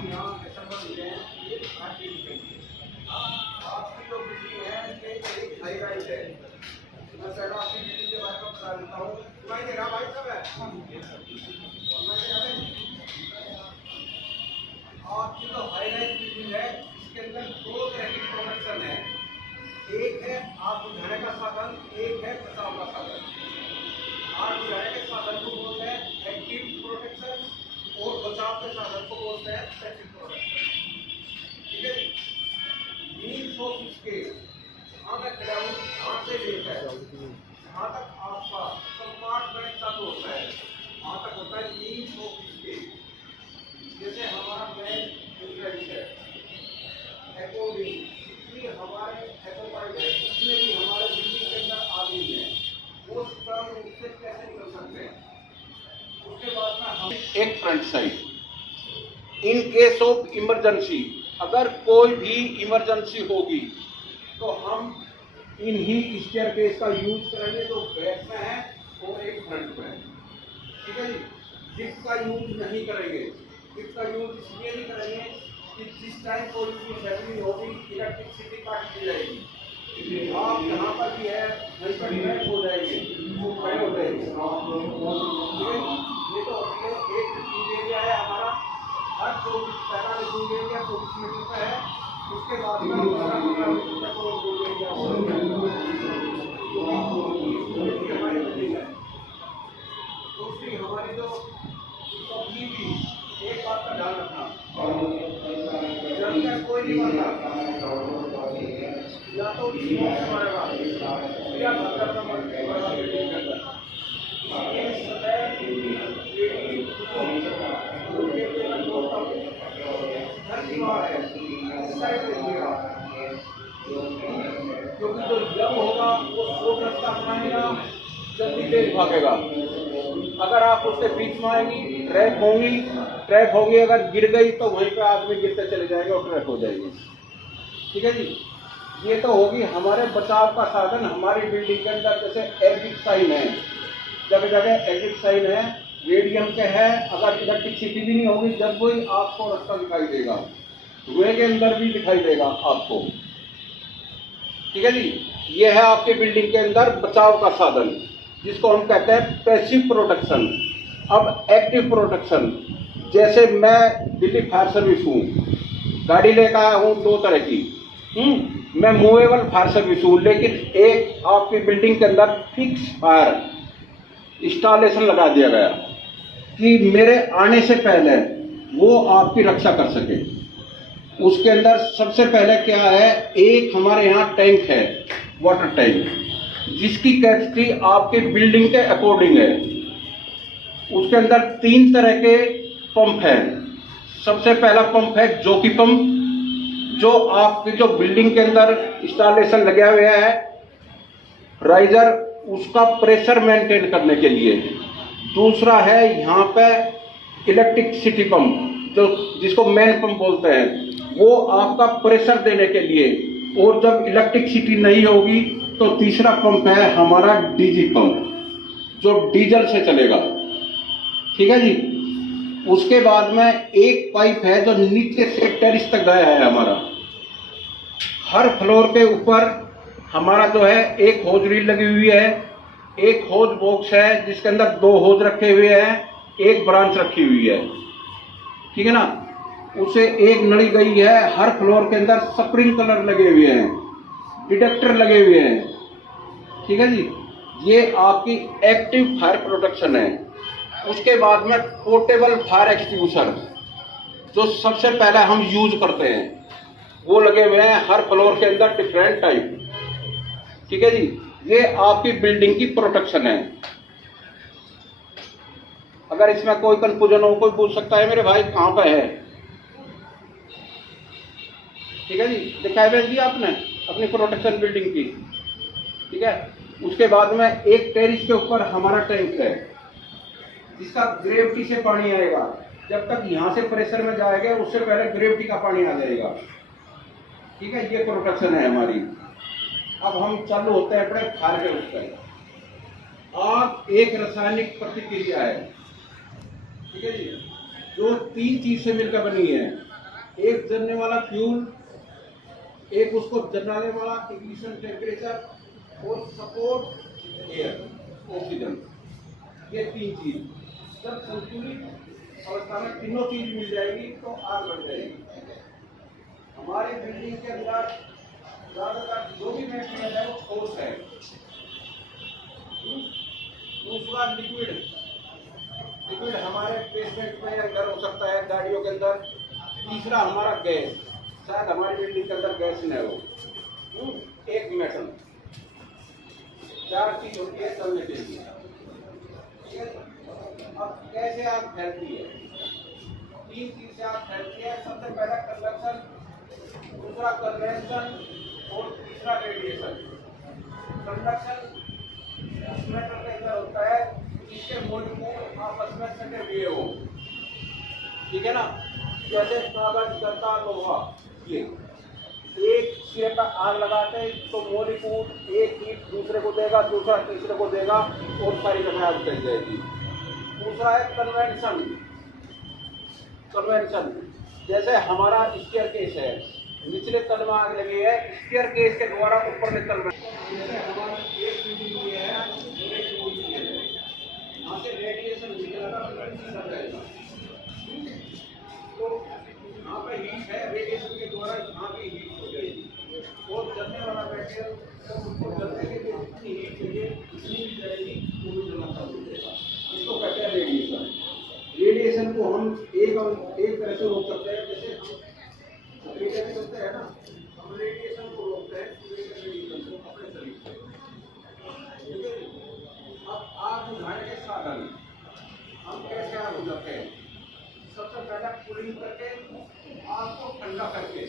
हम यहाँ दिसंबर में ये आपकी दिखेंगे। आपकी जो बिल्डिंग है ये एक हाई राइज है। मैं पहले आपकी बिल्डिंग के बारे में बता देता हूँ। सुनाई दे रहा भाई सब है? सुनाई दे रहा है? आपकी जो हाई राइज बिल्डिंग है इसके अंदर दो तरह की प्रोडक्शन है। एक है आग बुझाने का साधन, एक है बचाव का साधन। आग बुझाने के साधन को बोलते हैं एक्टिव प्रोटेक्शन और बचाव के साधन को बोलते हैं पैसिव प्रोटेक्शन। ठीक है जी। मीन्स ऑफ इसके जहाँ मैं खड़ा हूँ यहाँ से लेकर जहाँ तक आपका कंपार्टमेंट तक होता है वहाँ तक होता है मीन्स ऑफ इसके। जैसे हमारा मेन इंट्रेंस है अकॉर्डिंग इसलिए हमारे एक्वाइड है इसमें भी हमारे बिल्डिंग के अंदर आ गई है वो टर्म उससे कैसे निकल सकते हैं। उसके बाद में हम एक front side in case of emergency अगर कोई भी इमरजेंसी होगी तो हम इन ही स्टेयरकेस का यूज करेंगे जो बैक में है और एक फ्रंट में है। ठीक है जी। लिफ्ट का यूज नहीं करेंगे। लिफ्ट का यूज इसलिए नहीं करेंगे कि जिस टाइम कोई भी फैमिली होगी इलेक्ट्रिसिटी काट दी जाएगी। आप जहाँ पर भी है वहीं पर डिवाइड हो जाएंगे, वो खड़े हो जाएंगे। ये तो एक लिविंग एरिया है हमारा, हर 45 लिविंग एरिया 24 मीटर का है। उसके बाद में दूसरा 15 मीटर का और लिविंग एरिया हमारी बिल्डिंग है। दूसरी हमारी जो कभी भी एक बात का ध्यान रखना, जब तक कोई नहीं बनता या तो मारेगा या क्योंकि जो जब होगा वो शॉर्ट रास्ता अपनाएगा, जल्दी तेज भागेगा। अगर आप उसके बीच में आएंगी ट्रैक होगी अगर गिर गई तो वहीं पे आदमी गिरते चले जाएंगे और ट्रैक हो जाएगी। ठीक है जी। ये तो होगी हमारे बचाव का साधन। हमारी बिल्डिंग के अंदर जैसे एग्जिट साइन है, जगह जगह एग्जिट साइन है, रेडियम के है। अगर इलेक्ट्रिसिटी भी नहीं होगी जब कोई आपको रास्ता दिखाई देगा, धुएं के अंदर भी दिखाई देगा आपको। ठीक है जी। ये है आपके बिल्डिंग के अंदर बचाव का साधन जिसको हम कहते हैं पैसिव प्रोटेक्शन। अब एक्टिव प्रोटेक्शन, जैसे मैं दिल्ली फायर सर्विस हूँ, गाड़ी लेकर आया हूँ दो तरह की। मैं मूवेबल फायर सर्विस हूँ, लेकिन एक आपकी बिल्डिंग के अंदर फिक्स फायर इंस्टॉलेशन लगा दिया गया कि मेरे आने से पहले वो आपकी रक्षा कर सके। उसके अंदर सबसे पहले क्या है, एक हमारे यहाँ टैंक है, वाटर टैंक, जिसकी कैपेसिटी आपके बिल्डिंग के अकॉर्डिंग है। उसके अंदर 3 तरह के पंप हैं। सबसे पहला पंप है जोकी पंप, जो आपकी जो बिल्डिंग के अंदर इंस्टॉलेशन लगा हुआ है राइजर, उसका प्रेशर मेंटेन करने के लिए। दूसरा है यहाँ पे इलेक्ट्रिसिटी पंप, जो जिसको मेन पंप बोलते हैं, वो आपका प्रेशर देने के लिए। और जब इलेक्ट्रिसिटी नहीं होगी तो तीसरा पंप है हमारा डीजी पंप, जो डीजल से चलेगा। ठीक है जी। उसके बाद में एक पाइप है जो नीचे से टेरिस तक गया है हमारा। हर फ्लोर के ऊपर हमारा जो है एक होज रील लगी हुई है, एक होज बॉक्स है जिसके अंदर 2 होज रखे हुए हैं, एक ब्रांच रखी हुई है। ठीक है ना। उसे एक नली गई है। हर फ्लोर के अंदर स्प्रिंकलर लगे हुए हैं, डिटेक्टर लगे हुए हैं। ठीक है जी। ये आपकी एक्टिव फायर प्रोटेक्शन है। उसके बाद में पोर्टेबल फायर एक्सटिंग्विशर, जो सबसे पहले हम यूज करते हैं, वो लगे हुए हैं हर फ्लोर के अंदर, डिफरेंट टाइप। ठीक है जी। ये आपकी बिल्डिंग की प्रोटेक्शन है। अगर इसमें कोई कंफ्यूजन हो, कोई पूछ सकता है मेरे भाई कहाँ पे है। ठीक है जी। दिखाई भेज दिया आपने अपनी प्रोटेक्शन बिल्डिंग की। ठीक है। उसके बाद में एक टेरिस के ऊपर हमारा टैंक है, जिसका ग्रेविटी से पानी आएगा। जब तक यहाँ से प्रेशर में जाएगा उससे पहले ग्रेविटी का पानी आ जाएगा। ठीक है। ये प्रोटेक्शन है हमारी। अब हम चालू होते हैं अपने फायर के ऊपर। आग एक रासायनिक प्रतिक्रिया है, ठीक है जी, जो 3 चीज से मिलकर बनी है। एक जलने वाला फ्यूल, एक उसको जलाने वाला इग्निशन टेम्परेचर और सपोर्ट एयर ऑक्सीजन, ये 3 चीज जब संतुलित अवस्था में तीनों चीज मिल जाएगी तो आग बढ़ जाएगी। हमारे बिल्डिंग के अंदर ज्यादातर जो भी मटेरियल है वो ठोस है। दूसरा लिक्विड हमारे बेसमेंट में अंदर हो सकता है, गाड़ियों के अंदर। तीसरा हमारा गैस, शायद हमारी बिल्डिंग के अंदर गैस न हो। एक मेटल, 4 चीज होती है चलने के लिए। अब कैसे आग फैलती है? 3 चीज से आग फैलती है। सबसे पहला कन्वेक्शन, दूसरा कन्वेंशन और तीसरा रेडिएशन। कंडक्शन मेटल के अंदर होता है, इसके मॉलिक्यूल आपस में सटे हुए हो, ठीक है ना। जैसे कागज, गत्ता, लोहा, ये एक सिरे पर आग लगाते हैं तो मॉलिक्यूल एक हीट दूसरे को देगा, दूसरा तीसरे को देगा और सारी जगह आग फैल जाएगी। दूसरा है कन्वेंशन। जैसे हमारा स्टेयरकेस है, निचले तल में आग लगी है, स्टेयरकेस के द्वारा ऊपर में तल में, जैसे हमारा एक बिल्डिंग ये है, यहाँ से रेडिएशन निकलेगा, तो यहाँ पे हीट है, रेडिएशन के द्वारा यहाँ पे हीट हो जाएगी और जलने वाला मटेरियल जब उसको जलने के लिए जितनी हीट चाहिए उतनी भी जाएगी, वो भी जलना चालू हो जाएगा। इसको कहते हैं रेडिएशन। रेडिएशन को हम एक तरह से रोक सकते हैं, जैसे रेडिएशन करते हैं ना, हम रेडिएशन को रोकते हैं रेडिएशन को अपने शरीर से, ठीक है। अब आग बुझाने के साधन हम कैसे आग बुझाते हैं? सबसे पहला कूलिंग करके, आग को ठंडा करके,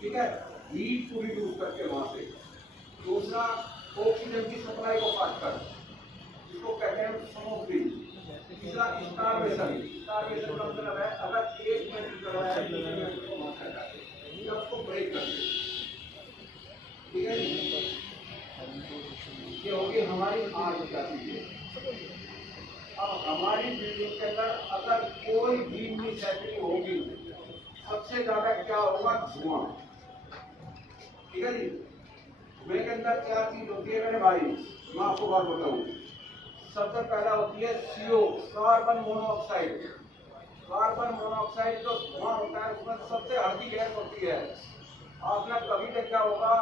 ठीक है, हीट को रिड्यूस करके वहां से। दूसरा ऑक्सीजन की सप्लाई को काट कर, इसको कहते हैं स्मोक ड्रिल। तीसरा स्टारवेशन का मतलब है अगर एक मिनट कर रहा है तो उसको ब्रेक कर दे, ठीक है। ये होगी हमारी आग बुझाती है। अब हमारी बिल्डिंग के अंदर अगर कोई भी मिसहैपनिंग होगी, सबसे ज्यादा क्या होगा? धुआं, ठीक है जी। धुएं के अंदर क्या चीज होती है मेरे भाई, मैं आपको बात बताऊं। सबसे पहला होती है CO, carbon monoxide. Carbon monoxide जो धुआं होता है उसमें सबसे हल्की गैस होती है। आपने कभी देखा होगा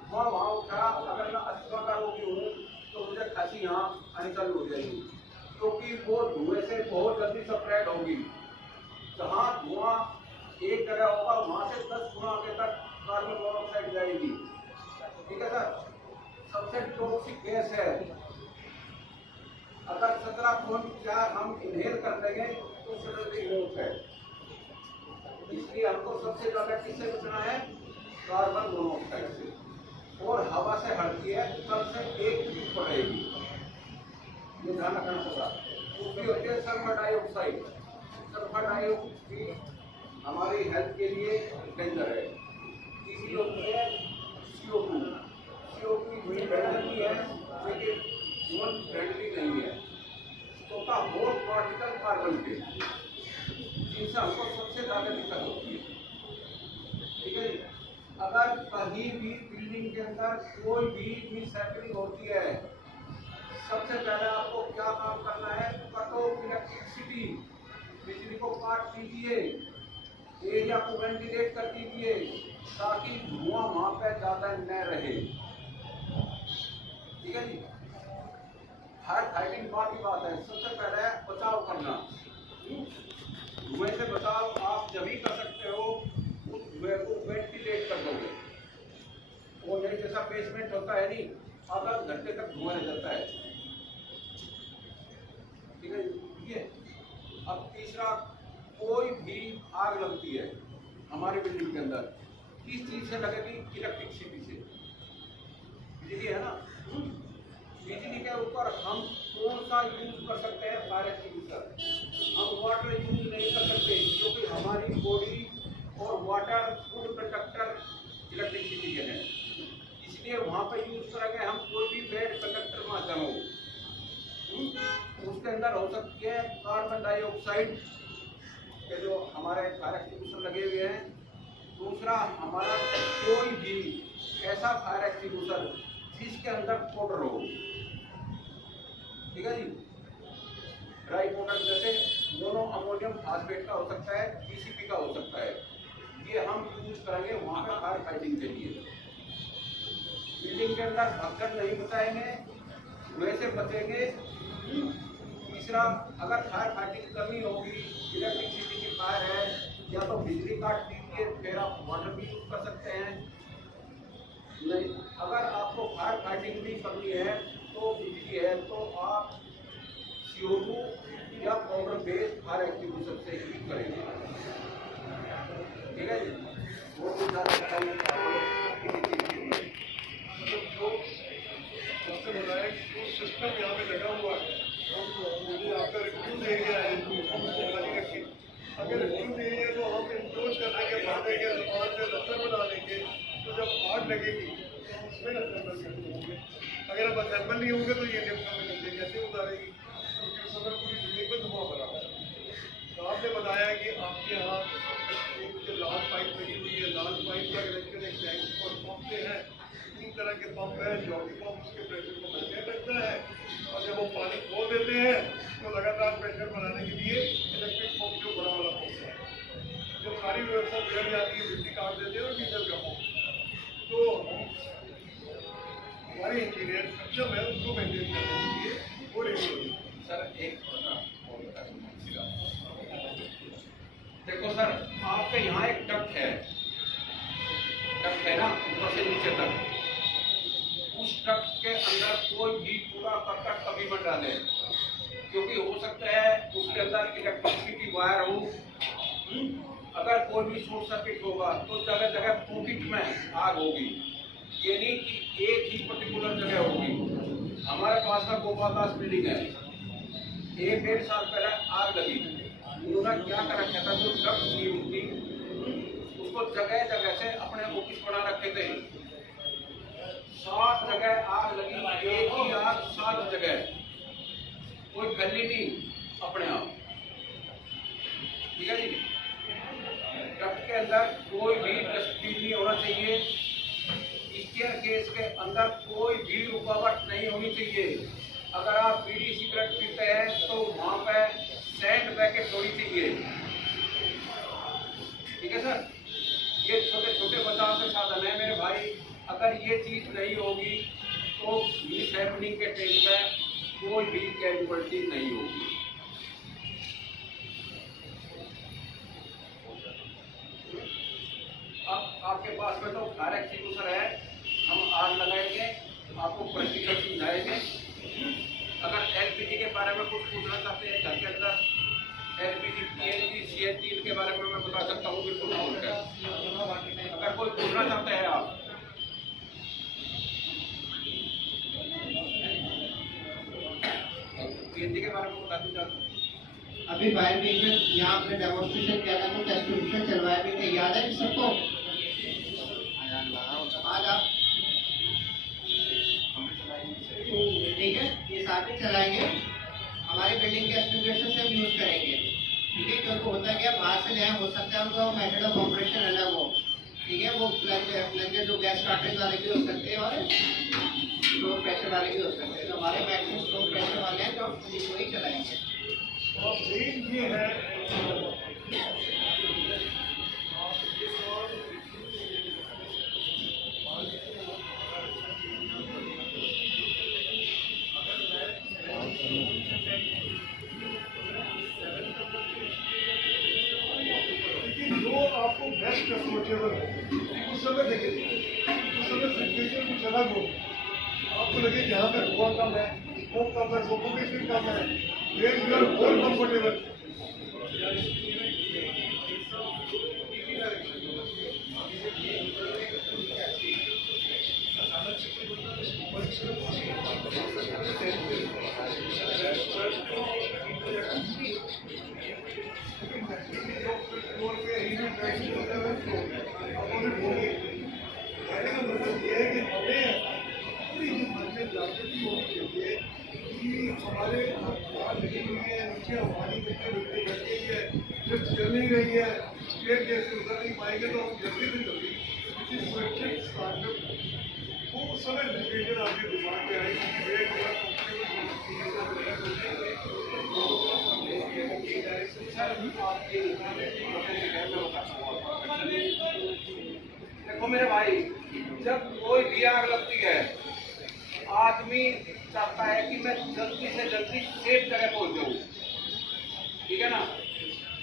धुआं वहां उठा, अगर मैं अस्थमा का रोगी हूँ तो मुझे खांसी यहाँ आनी चालू हो जाएगी, क्योंकि वो धुएं से बहुत जल्दी स्प्रेड होगी। जहाँ धुआं एक जगह होगा वहां से 10 गुना आगे तक कार्बन मोनोऑक्साइड जाएगी, ठीक है सर। सबसे टॉक्सिक गैस है, अगर 17.4 हम इनहेल कर देंगे तो सडनली मौत है। इसलिए हमको सबसे ज्यादा किससे बचना है? कार्बन मोनोऑक्साइड से। और हवा से हटती है कम से 1 फीट पड़ेगी, ये ध्यान रखना होगा। दूसरी होती है सल्फर डाइऑक्साइड। सल्फर डाइऑक्साइड हमारी हेल्थ के लिए डेंजर है। तीसरी होती है CO2। CO2 भी फ्रेंडली है लेकिन ह्यूमन फ्रेंडली नहीं है। चौथा बहुत पार्टिकल कार्बन के, जिनसे हमको सबसे ज्यादा दिक्कत होती है, ठीक है। अगर कहीं भी बिल्डिंग के अंदर कोई भी मिसहैपनिंग होती है, सबसे पहले आपको क्या काम करना है? कट ऑफ इलेक्ट्रिसिटी, बिजली को काट दीजिए, एरिया को वेंटिलेट कर दीजिए ताकि धुआं वहां पे ज्यादा न रहे, ठीक है जी। हर फाइटिंग बात है। सबसे पहले बचाव करना, धुएं से बचाव आप जब ही कर सकते हो उस धुएं को वेंटिलेट कर दोगे। वो नहीं जैसा बेसमेंट होता है नहीं, आधा घंटे तक धुआं रह जाता है, ठीक है ये। अब तीसरा, कोई भी आग लगती है हमारे बिल्डिंग के अंदर, किस चीज से लगेगी? इलेक्ट्रिसिटी से। बिजली है ना, बिजली के ऊपर हम कौन सा यूज कर सकते हैं? Fire extinguisher. हम वाटर यूज नहीं कर सकते क्योंकि हमारी बॉडी और वाटर फूड कंडक्टर इलेक्ट्रिसिटी के हैं, इसलिए वहां पर यूज करेंगे हम कोई भी बेड कंडक्टर माध्यम हो। उसके अंदर हो सकती है कार्बन डाइऑक्साइड के जो हमारे फायर एक्सटिंग्विशर लगे हुए हैं। दूसरा, हमारा कोई भी ऐसा फायर एक्सटिंग्विशर जिसके अंदर पाउडर हो, ठीक है जी, ड्राई पाउडर, जैसे मोनो अमोनियम फास्फेट का हो सकता है, पीसीपी का हो सकता है, ये हम यूज करेंगे वहाँ पे फायर फाइटिंग के लिए। बिल्डिंग के अंदर भगदड़ नहीं बचाएंगे, वैसे बचेंगे। तीसरा, अगर फायर फाइटिंग कमी होगी, इलेक्ट्रिसिटी की फायर है, या तो बिजली काट दीजिए, फिर आप वाटर भी यूज कर सकते हैं। नहीं, अगर आपको फायर फाइटिंग भी करनी है तो बिजली है तो आप CO2 या पाउडर बेस्ड फायर एक्सटिंग्विशर से ही करेंगे, ठीक है जी। वो भी ज़्यादा बताइए जो आपने बताया कि जो सिस्टम यहाँ पे लगा हुआ है, मुझे आपका रिफ्यूज एरिया है, खाली रखिए। अगर रिफ्यूज एरिया को हम इंक्लोज कर देंगे, भर देंगे और से रस्तर बना देंगे, तो जब आग लगेगी उसमें असेंबल कर देंगे। अगर अब असेंबल नहीं होंगे तो ये लिफ्ट हमें नीचे कैसे उतारेगी, क्योंकि उस समय पूरी बिल्डिंग में धुआं भरा हुआ है। तो आपने बताया कि आपके यहाँ एक लाल पाइप लगी हुई है, लाल पाइप का कनेक्शन एक टैंक और पंप से है। 3 तरह के पंप है, जॉकी पंप उसके प्रेशर को मेंटेन रखता है, और जब वो पानी खोल देते हैं तो लगातार प्रेशर बनाने के लिए इलेक्ट्रिक पंप जो बड़ा वाला पंप है, जब सारी व्यवस्था बिगड़ जाती है, बिजली काट देते हैं और डीजल का पंप, तो हमारे इंजीनियर सक्षम है उसको मेंटेन करने के लिए वो रेडी होगी। सर एक देखो सर, आपके यहाँ एक डक्ट है ना, ऊपर से नीचे तक। उस डक्ट के अंदर कोई भी कूड़ा करकट कभी मत डाले, क्योंकि हो सकता है उसके अंदर इलेक्ट्रिसिटी वायर हो। अगर कोई भी शॉर्ट सर्किट होगा तो जगह जगह पॉकेट में आग होगी, ये नहीं कि एक ही पर्टिकुलर जगह होगी। हमारे पास में गोपाल दास बिल्डिंग है, 1-1.5 साल पहले आग लगी। उन्होंने क्या कर रखा था, जो डक्ट थी उनकी, उसको जगह जगह से अपने ऑफिस बना रखे थे। 7 जगह आग लगी, एक ही आग 7 जगह, कोई गली नहीं अपने आप, ठीक है जी। डक्ट के अंदर कोई भी डस्टबिन नहीं होना चाहिए, स्टेयरकेस के अंदर कोई भी रुकावट नहीं होनी चाहिए। अगर आप बीड़ी सिगरेट पीते हैं तो वहाँ पे सैंड पैकेट होनी चाहिए, ठीक है सर। ये छोटे छोटे बचाव के साधन है मेरे भाई। अगर ये चीज़ नहीं होगी तो मिस हैपनिंग के टाइम में कोई भी कैजुअलिटी नहीं होगी। अब आपके पास में तो फायर एक्सटिंग्विशर है, हम आग लगाएंगे, आपको प्रैक्टिकल समझाएंगे। अगर LPG के बारे में कुछ पूछना चाहते हैं घर के अंदर, LPG, PNG, CNG के बारे में मैं बता सकता हूँ बिल्कुल खोलकर। अगर कोई पूछना चाहते हैं आप, PNG के बारे में बता दीजिए। अभी फायर ब्रिगेड में यहाँ आपने डेमोन्स्ट्रेशन किया था, कुछ एक्सटिंग्विशर चलवाया भी थे, याद है सबको? आज आप ठीक है, ये सारे चलाएंगे, हमारी बिल्डिंग के एक्सटिंग्विशर से हम यूज करेंगे, ठीक है। क्योंकि होता क्या, बाहर से जाए, हो सकता है उनका मेथड ऑफ ऑपरेशन अलग हो, ठीक है। वो प्लंजर जो गैस कार्टेज वाले भी हो सकते हैं और लो प्रेशर वाले भी हो सकते हैं। तो हमारे मैक्सिमम लो प्रेशर वाले हैं तो हम वही चलाएंगे। और मेन ये है जो आपको बेस्ट अप्रोचेबल है उस समय देखिए, उस समय सिचुएशन कुछ अलग हो, आपको लगे जहाँ पे धुआं कम है, स्मोक कम है, सफोकेशन कम है, there you are more comfortable. हमारे लगी हुई है नीचे, हमारी चल नहीं रही नहीं है, स्टेट केस से उतर नहीं पाएंगे तो हम जल्दी से जल्दी किसी सुरक्षित स्थान पे वो उस समय सिचुएशन आपके दिमाग में आएगी कि वे थोड़ा देखो मेरे भाई, जब कोई भी आग लगती है, आदमी चाहता है कि मैं जल्दी से जल्दी सेफ जगह पहुंच जाऊं, ठीक है ना।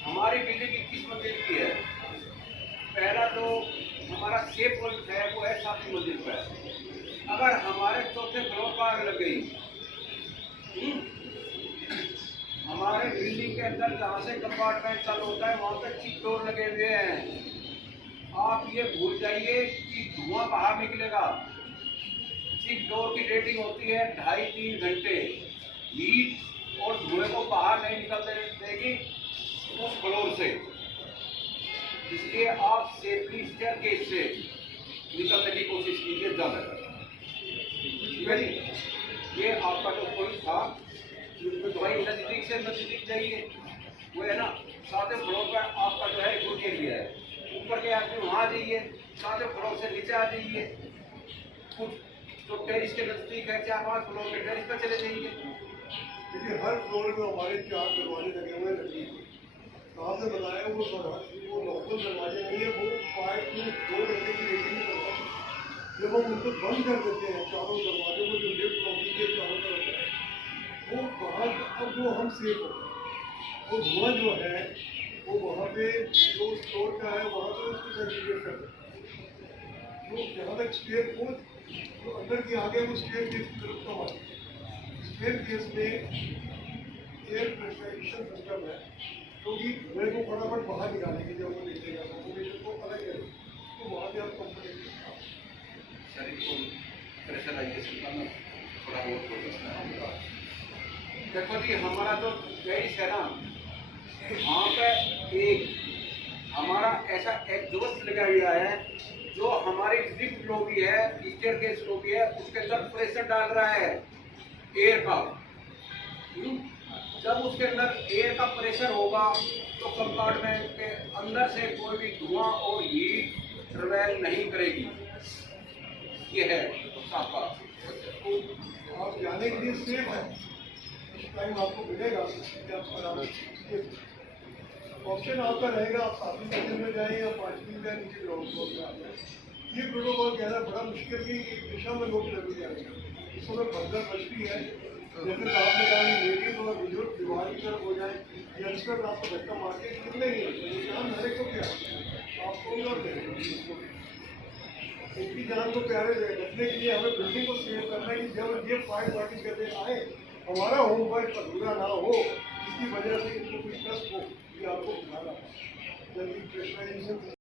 हमारी बिल्डिंग 21 मंजिल की है। पहला जो हमारा सेफ पॉइंट है वो है 7वीं मंजिल पर। अगर हमारे चौथे फ्लोर पर आग लग गई, हमारे बिल्डिंग के अंदर जहाँ से कंपार्टमेंट चालू होता है वहाँ पे चिक डोर लगे हुए हैं। आप ये भूल जाइए कि धुआं बाहर निकलेगा। चिक डोर की रेटिंग होती है 2.5-3 घंटे। हीट और धुएं को बाहर नहीं निकलने देगी उस फ्लोर से। इसलिए आप सेफली स्टेयरकेस से निकलने की कोशिश कीजिए ज़्यादा। ठीक है जी, ये आपका जो पॉइंट था, भाई नज़दीक से नज़दीक जाइए, वो है ना। 7वें फ्लोर पर आपका जो है ड्यूटी एरिया है, ऊपर के आदमी वहाँ जाइए, 7वें फ्लोर से नीचे आ जाइए। कुछ जो टेरिस के नज़दीक है 4-5 फ्लोर के टेरिस पर चले जाइए। देखिए हर फ्लोर में हमारे 4 दरवाजे लगे हुए हैं। आपने बताया वो नॉर्मल दरवाजे नहीं है, वो 2 घंटे की रेटिंग में करता है। जब हम उनको बंद कर देते हैं चारों दरवाजे को, जो लिफ्ट लॉबी के चारों तरफ है, वो वहाँ अब जो हम सेफ होते हैं, वो धुआं जो है वो वहाँ पे जो स्टोर का है वहाँ पे उसको सेग्रीगेट कर देते हैं। जो जहाँ तक स्टेयर को जो अंदर की आगे वो स्टेयर केस की तरफ कम आती है। स्टेयर केस में एयर प्रेशराइजेशन सिस्टम है, जो कि धुएं को फटाफट बाहर निकालेंगे। जब वो निकलेगा सफोकेशन को अलग करेंगे, तो वहाँ पे आप कंफर्टेबल शरीर को प्रेशराइजेशन करना थोड़ा बहुत हो सकता है। देखो जी, हमारा जो टेरिस है ना, वहाँ पे एक हमारा ऐसा एग्जॉस्ट लगा हुआ है जो हमारी लिफ्ट लॉबी है, स्टेयरकेस लॉबी है, उसके अंदर प्रेशर डाल रहा है एयर का। जब उसके अंदर एयर का प्रेशर होगा तो कंपार्टमेंट के अंदर से कोई भी धुआं और हीट ट्रेवल नहीं करेगी। ये है साफा। तो आप जाने के लिए सेफ है, टाइम आपको मिलेगा कि आप आराम से ऑप्शन आपका रहेगा। आप 7वीं मंजिल में जाएँ या 5वीं में नीचे ग्राउंड फ्लोर में आ जाए। ये प्रोटोकॉल कहना बड़ा मुश्किल कि एक दिशा में लोग लग जाएंगे। इस समय भगदड़ मचती है, जैसे आपने कहा कि रेडियो थोड़ा बुजुर्ग दीवार की तरफ हो जाए, यंगस्टर आपको धक्का मार के निकले ही नहीं। जान हरे को क्या आपको भी और देंगे, उनकी जान को प्यारे रखने के लिए हमें बिल्डिंग को सेव करना है कि जब ये फायर पार्टी करने आए, हमारा होमवर्क अधूरा ना हो, इसकी वजह से इनको कोई कष्ट हो, ये आपको बनाना है। जल्दी प्रेशराइजेशन